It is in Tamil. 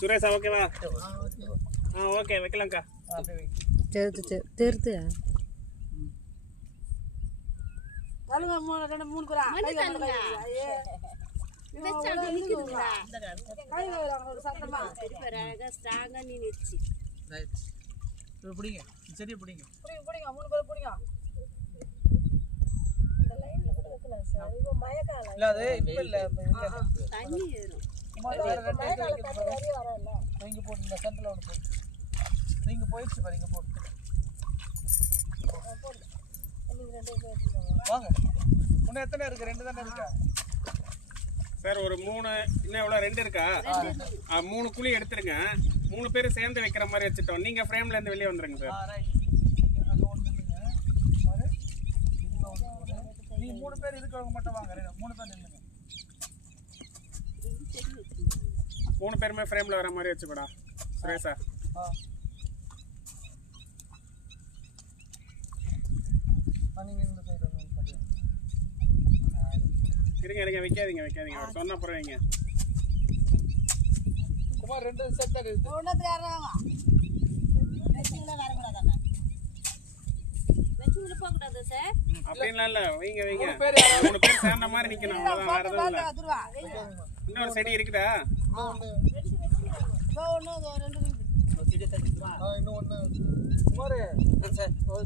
சுரேஷா ஓகேவா? ஓகே வைக்கலாம்க்கா. தெருத்து மூணு பேரா பிடிங்க சரி பிடிங்க மூணு பேர் பிடிங்க. இல்ல அது இப்ப இல்ல தண்ணி ஏறும். நீங்க போட்டு இந்த சென்டர்ல ஒன்று போட்டு நீங்க போயிடுச்சு பாருங்க போட்டு வாங்க. இன்னும் எத்தனை இருக்கு? 2 தானே இருக்கா சார்? ஒரு 3 இன்னும் எவ்வளோ 2 இருக்கா? 3 குழி எடுத்துருங்க. 3 பேர் சேர்ந்து வைக்கிற மாதிரி வச்சுட்டோம். நீங்க ஃப்ரேம்ல இருந்து வெளியே வந்துருங்க சார். நீங்க 3 பேர் இருக்கவங்க மட்டும் வாங்க. 3 பேர் நில்லுங்க. 3 பேருமே ஃப்ரேம்ல வர மாதிரி வச்சுக்கூடா சுரேஷா. நீங்க இந்த சைடு இருங்க வைக்காதீங்க. சொன்ன அப்புறம் வைங்க. குமார் 2 செட் இருக்கு. அப்படின்லாம் இல்ல, வைங்க 3 பேர் சேர்ந்த மாதிரி நிக்கணும். அவ்வளவுதான், வேற எதுவும் இல்ல. இன்னொரு செடி இருக்குடா. இன்னும் ஒண்ணு குமார்